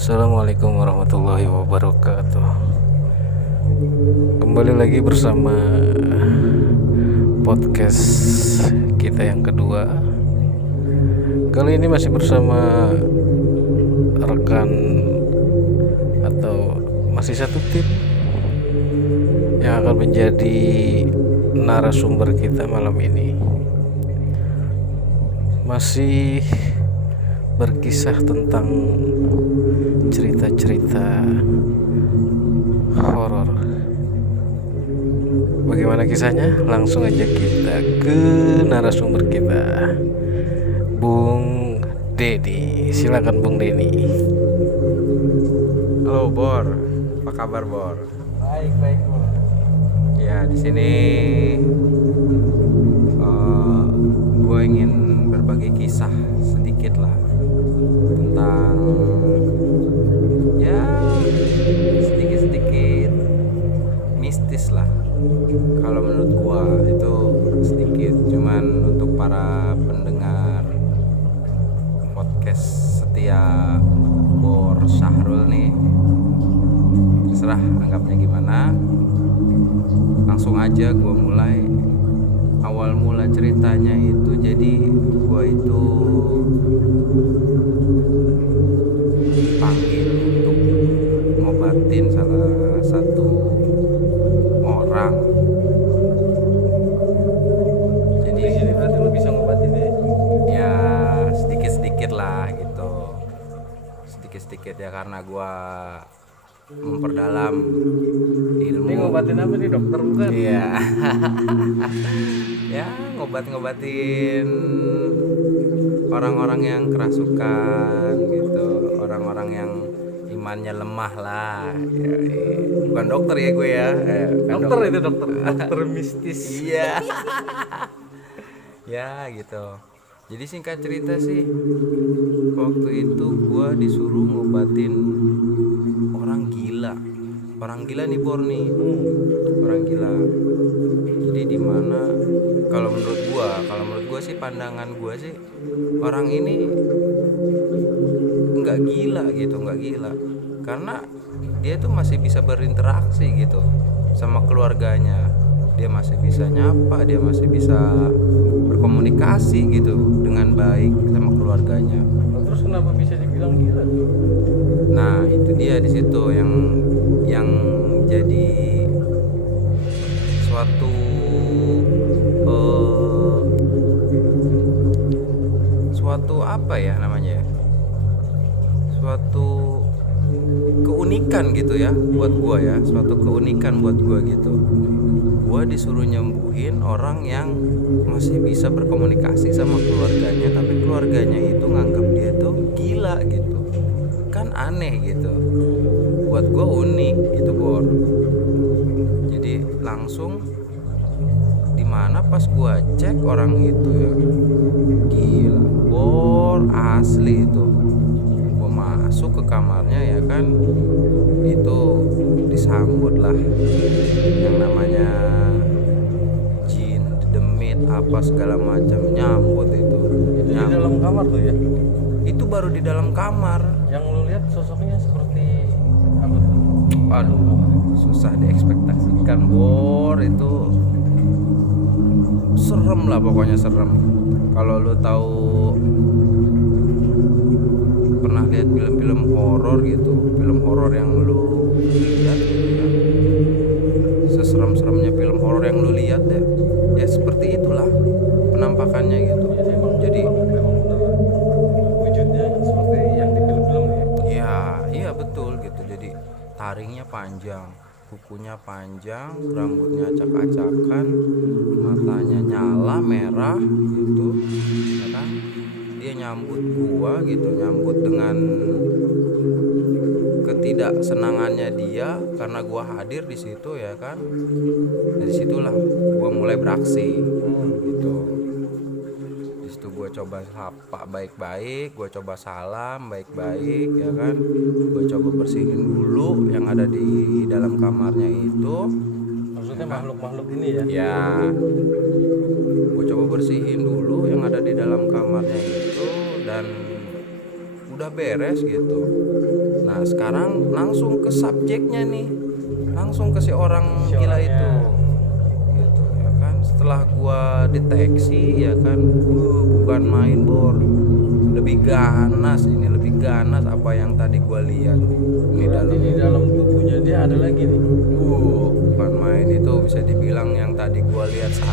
Assalamualaikum warahmatullahi wabarakatuh. Kembali lagi bersama podcast kita yang kedua. Kali ini masih bersama rekan atau masih satu tim yang akan menjadi narasumber kita malam ini. Masih berkisah tentang cerita-cerita horor. Bagaimana kisahnya? Langsung aja kita ke narasumber kita, Bung Dedi. Silakan Bung Dedi. Halo Bor, apa kabar Bor? Baik Bor. Ya di sini gue ingin berbagi kisah sedikit lah tentang ya sedikit mistis lah. Kalau menurut gue itu sedikit, cuman untuk para pendengar podcast setia Bor Syahrul nih, terserah anggapnya gimana. Langsung aja gue mulai. Awal mula ceritanya itu, jadi gue itu dipanggil untuk ngobatin salah satu orang. Jadi Ini berarti lu bisa ngobatin ya? ya sedikit-sedikit lah gitu, sedikit-sedikit ya, karena gue memperdalam ilmu. Ini ngobatin apa nih, dokter bukan? Iya. Ya ngobatin orang-orang yang kerasukan gitu, orang-orang yang imannya lemah lah ya, bukan dokter ya gue ya, bukan Dokter itu dokter mistis. iya. Ya gitu. Jadi singkat cerita sih, waktu itu gue disuruh ngobatin orang gila nih Bor nih, orang gila. Jadi di mana kalau menurut gue sih, pandangan gue sih, orang ini nggak gila karena dia tuh masih bisa berinteraksi gitu sama keluarganya, dia masih bisa nyapa, dia masih bisa berkomunikasi gitu dengan baik sama keluarganya. Terus kenapa bisa dibilang gila? Nah itu dia di situ yang jadi suatu suatu apa ya namanya, suatu keunikan gitu ya buat gua ya, suatu keunikan buat gua gitu. Gua disuruh nyembuhin orang yang masih bisa berkomunikasi sama keluarganya, tapi keluarganya itu nganggap dia tuh gila gitu, kan aneh gitu. Buat gua unik gitu Bor. Jadi langsung dimana pas gua cek orang itu ya, gila Bor, asli itu. Gua masuk ke kamarnya ya kan, itu disambut lah yang namanya jin, demit, apa segala macam, nyambut itu. Di dalam kamar tuh ya? Itu baru di dalam kamar. Yang lu lihat sosoknya seperti apa tuh? Aduh, susah diekspektasikan Bor, itu serem lah pokoknya, serem. Kalau lu tahu, pernah lihat film-film horor gitu, film horor yang lu lihat gitu ya, seserem-seremnya film horor yang lu lihat deh, ya seperti itulah penampakannya gitu. Jadi emang bener wujudnya seperti yang di film-film ya? iya betul gitu. Jadi taringnya panjang, kukunya panjang, rambutnya acak-acakan, matanya nyala merah gitu ya kan. Dia nyambut gua gitu, nyambut dengan ketidaksenangannya dia karena gua hadir di situ ya kan. Dari situlah gua mulai beraksi gitu. Di situ gua coba sapa baik-baik, gua coba salam baik-baik ya kan. Gua coba bersihin dulu yang ada di dalam kamarnya itu. Maksudnya makhluk-makhluk ini ya? Ya, gue coba bersihin dulu yang ada di dalam kamarnya itu, dan udah beres gitu. Nah sekarang langsung ke subjeknya nih, langsung ke si orang gila itu gitu ya kan. Setelah gua deteksi ya kan, bukan main Bor, lebih ganas apa yang tadi gua lihat di Berarti di dalam tubuhnya dia ada lagi nih. bukan main. Itu bisa dibilang yang tadi gua lihat 1,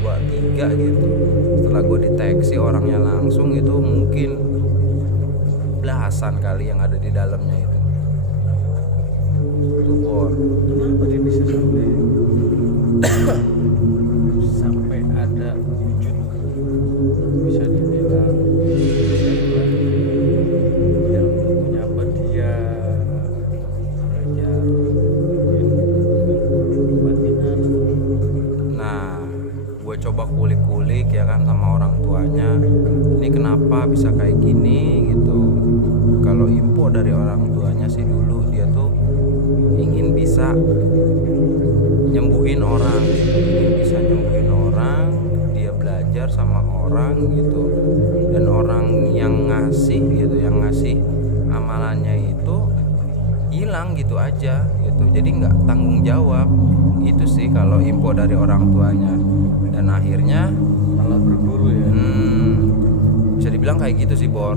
2, 3 gitu. Setelah gua deteksi orangnya langsung, itu mungkin belasan kali yang ada di dalamnya itu. Tuh Bor. Kenapa dia bisa sampai ada wujud, bisa dibilang dalam tubuhnya apa dia belajar kebatinan. Nah, gue coba kulik-kulik ya kan sama orang tuanya. Ini kenapa bisa kayak gini gitu. Kalau info dari orang tuanya sih dulu dia tuh ingin bisa nyembuhin orang gitu. Ingin bisa nyembuhin orang, dia belajar sama orang gitu. Dan orang yang ngasih gitu, yang ngasih amalannya itu hilang gitu aja gitu. Jadi nggak tanggung jawab. Itu sih kalau info dari orang tuanya. Dan akhirnya Malah berguru ya. bisa dibilang kayak gitu sih Bor.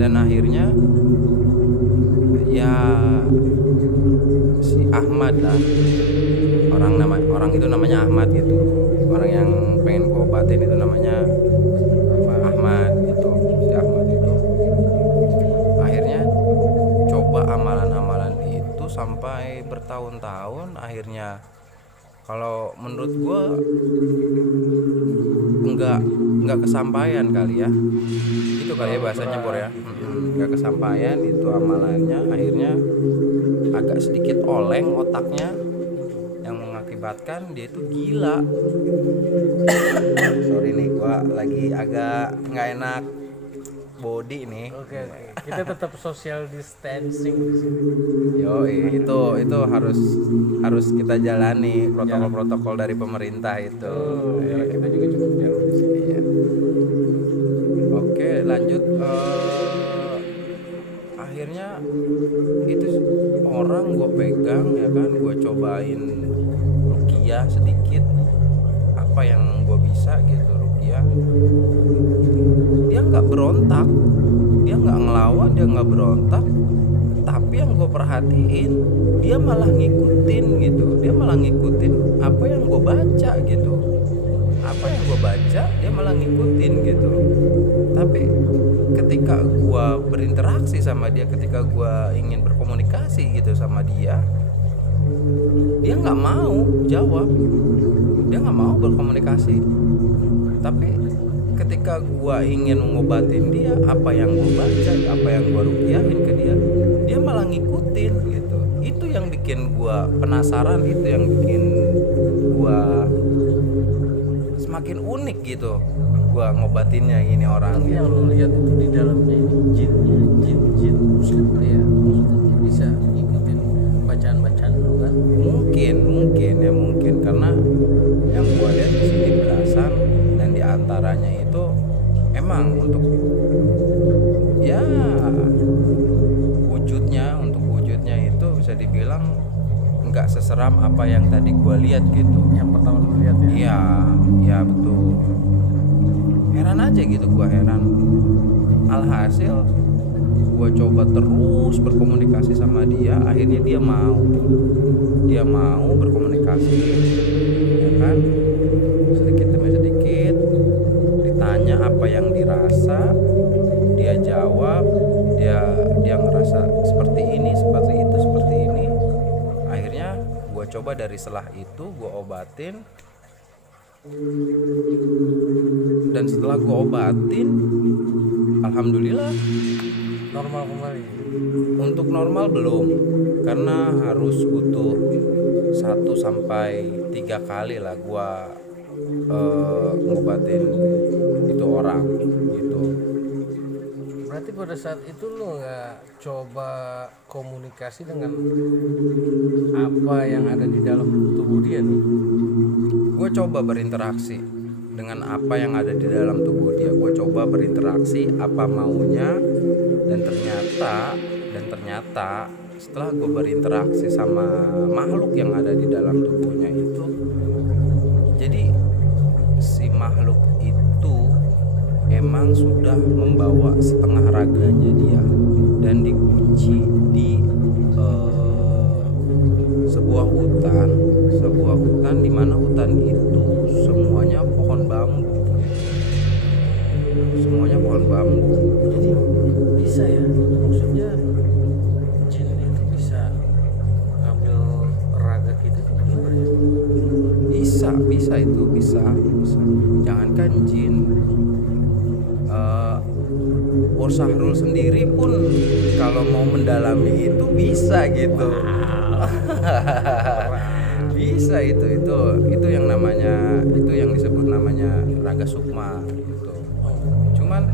Dan akhirnya ya si Ahmad lah, orang itu namanya Ahmad gitu. Orang yang pengen gue obatin itu namanya Ahmad gitu. Si Ahmad itu akhirnya coba amalan-amalan itu sampai bertahun-tahun. Akhirnya kalau menurut gue nggak kesampaian kali ya, itu kali ya bahasanya Bor ya. Nggak kesampaian itu amalannya. Akhirnya agak sedikit oleng otaknya, yang mengakibatkan dia itu gila. Sorry nih, gua lagi agak nggak enak body nih. Oke. Kita tetap social distancing di sini. Yo, itu harus kita jalani protokol dari pemerintah itu. Ya, kita juga cukup jauh di sini ya. Oke, lanjut. Akhirnya itu orang gue pegang ya kan, gue cobain ruqyah sedikit, apa yang gue bisa gitu ruqyah. Dia nggak berontak, dia nggak ngelawan, dia nggak berontak. Tapi yang gue perhatiin, dia malah ngikutin gitu, dia malah ngikutin apa yang gue baca gitu. Apa yang gue baca dia malah ngikutin gitu. Tapi ketika gue berinteraksi sama dia, ketika gue ingin berkomunikasi gitu sama dia nggak mau jawab, dia nggak mau berkomunikasi. Tapi ketika gue ingin ngobatin dia, apa yang gue baca, apa yang gue ruqyahin ke dia malah ngikutin gitu. Itu yang bikin gue penasaran, itu yang bikin gue semakin unik gitu gua ngobatinnya ini orang. Tapi yang lu lihat itu di dalamnya ini jin muslim ya, maksudnya dia bisa ngikutin bacaan lu kan? Mungkin karena yang gua lihat di sini belasan, dan diantaranya itu emang untuk ya wujudnya itu bisa dibilang nggak seseram apa yang tadi gua lihat gitu. Yang pertama lu lihat ya? Iya betul. Heran aja gitu, gua heran. Alhasil gua coba terus berkomunikasi sama dia, akhirnya dia mau berkomunikasi ya kan, sedikit demi sedikit ditanya apa yang dirasa, dia jawab, dia ngerasa seperti ini, seperti itu, seperti ini. Akhirnya gua coba dari setelah itu gua obatin. Dan setelah gue obatin, alhamdulillah Normal kembali. untuk normal belum, karena harus butuh 1-3 kali lah gue ngobatin itu orang gitu. Berarti pada saat itu lu nggak coba komunikasi dengan apa yang ada di dalam tubuh dia nih? Gue coba berinteraksi dengan apa yang ada di dalam tubuh dia. Gue coba berinteraksi apa maunya, dan ternyata setelah gue berinteraksi sama makhluk yang ada di dalam tubuhnya itu, jadi si makhluk itu emang sudah membawa setengah raganya dia dan dikunci di sebuah hutan di mana hutan itu semuanya pohon bambu gitu. Semuanya pohon bambu. Jadi bisa ya, maksudnya jin itu bisa ngambil raga kita itu benar ya? Bisa itu bisa. Jangankan jin, Bor Syahrul sendiri pun kalau mau mendalami itu bisa gitu. Bisa itu yang namanya, itu yang disebut namanya raga sukma gitu. Cuman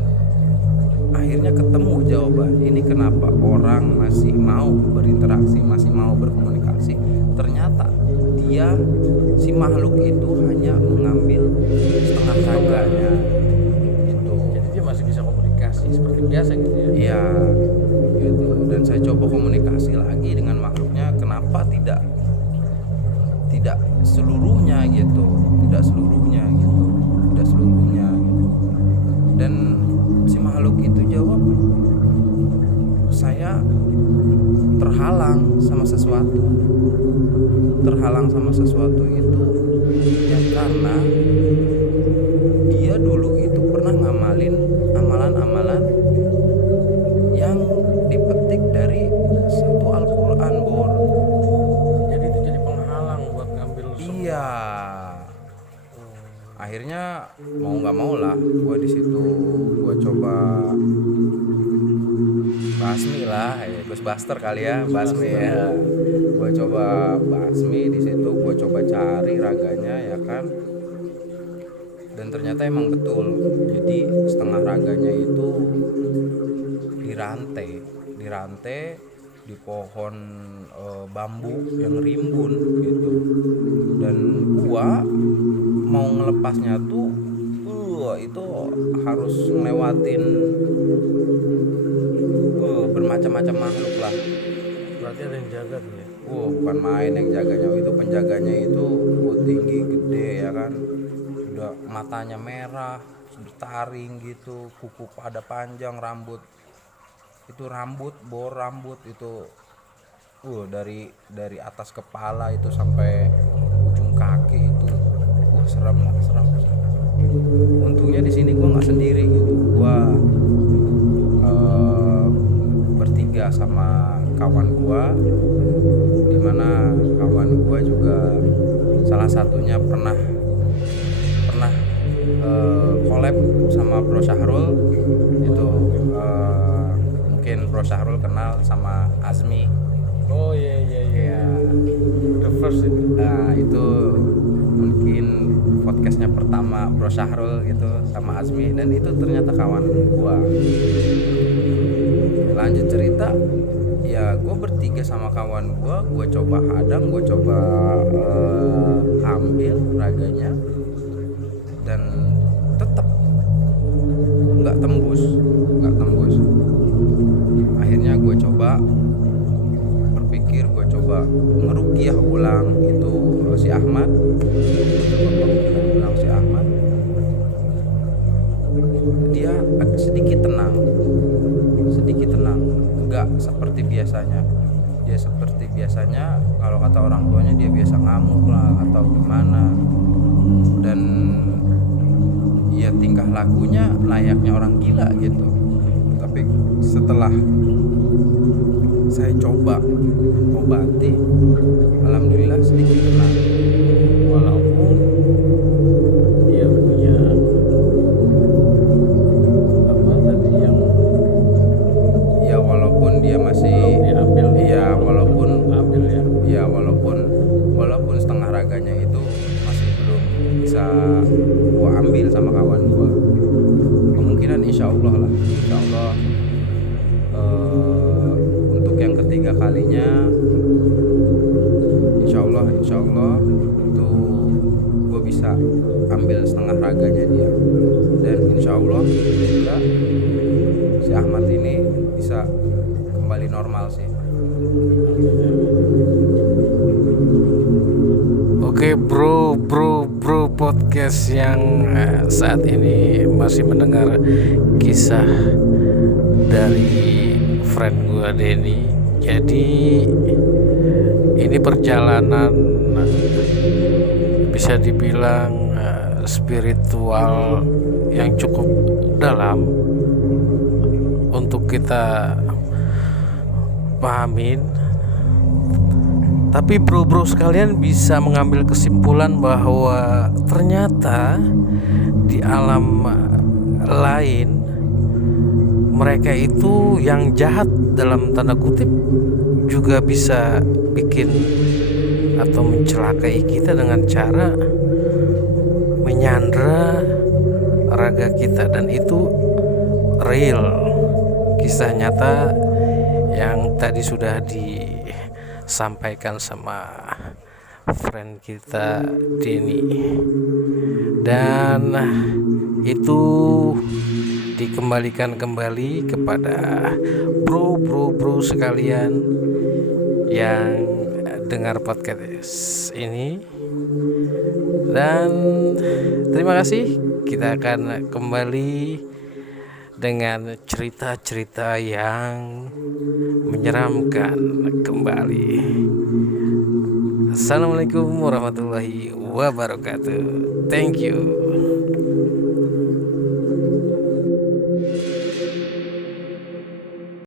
akhirnya ketemu jawaban ini kenapa orang masih mau berinteraksi, masih mau berkomunikasi. Ternyata dia, si makhluk itu hanya mengambil setengah raganya gitu. Jadi dia masih bisa komunikasi seperti biasa gitu ya? Iya gitu. Dan saya coba komunikasi lagi dengan makhluknya, kenapa tidak seluruhnya gitu. Dan si makhluk itu jawab, saya terhalang sama sesuatu itu ya karena dia dulu itu pernah ngamalin amalan-amalan yang dipetik dari satu Al-Quran, Bor. Jadi itu jadi penghalang buat ngambil Iya. Akhirnya mau nggak mau lah, gue di situ gue coba basmi lah, Ghostbuster kali ya, basmi ya. Gue coba basmi di situ, gue coba cari raganya ya kan. Dan ternyata emang betul. Jadi setengah raganya itu dirantai di pohon bambu yang rimbun gitu. Dan gua mau ngelepasnya tuh itu harus ngelewatin bermacam-macam makhluk lah. berarti ada yang jaga tuh ya? Bukan main yang jaganya, itu penjaganya itu tinggi gede ya kan, udah matanya merah bertaring gitu, kuku pada panjang, rambut itu dari atas kepala itu sampai ujung kaki itu serem. Untungnya di sini gua nggak sendiri gitu, gua bertiga sama kawan gua, dimana kawan gua juga salah satunya pernah collab sama Bro Syahrul itu. Mungkin Bro Syahrul kenal sama Azmi. Oh iya. The first itu. Nah itu mungkin podcastnya pertama Bro Syahrul gitu sama Azmi, dan itu ternyata kawan gua. Lanjut cerita, ya gue bertiga sama kawan gue coba hadang, gue coba ambil raganya, dan tetap nggak tembus. Akhirnya gue coba berpikir, gue coba ngeruqyah ulang itu si Ahmad. Dia sedikit tenang, nggak seperti biasanya. Dia seperti biasanya, kalau kata orang tuanya dia biasa ngamuk lah atau gimana, dan ya tingkah lakunya layaknya orang gila gitu. Tapi setelah saya coba obati, alhamdulillah sedikit tenang. Walaupun dia punya apa tadi yang Ya walaupun dia masih diambil, iya walaupun ambil ya. ya walaupun setengah raganya itu masih belum bisa gua ambil sama kawan gua. Kemungkinan insya Allah untuk yang ketiga kalinya insya Allah itu gua bisa ambil setengah raganya dia, dan insya Allah juga si Ahmad ini bisa kembali normal sih. Oke bro podcast yang saat ini masih mendengar kisah dari friend gua Denny. Jadi ini perjalanan bisa dibilang spiritual yang cukup dalam untuk kita pahamin. Tapi bro sekalian bisa mengambil kesimpulan bahwa ternyata di alam lain mereka itu yang jahat dalam tanda kutip juga bisa bikin atau mencelakai kita dengan cara menyandra raga kita, dan itu real, kisah nyata yang tadi sudah disampaikan sama friend kita Denny. Dan itu dikembalikan kembali kepada bro sekalian yang dengar podcast ini. Dan terima kasih, kita akan kembali dengan cerita-cerita yang menyeramkan kembali. Assalamualaikum warahmatullahi wabarakatuh. Thank you.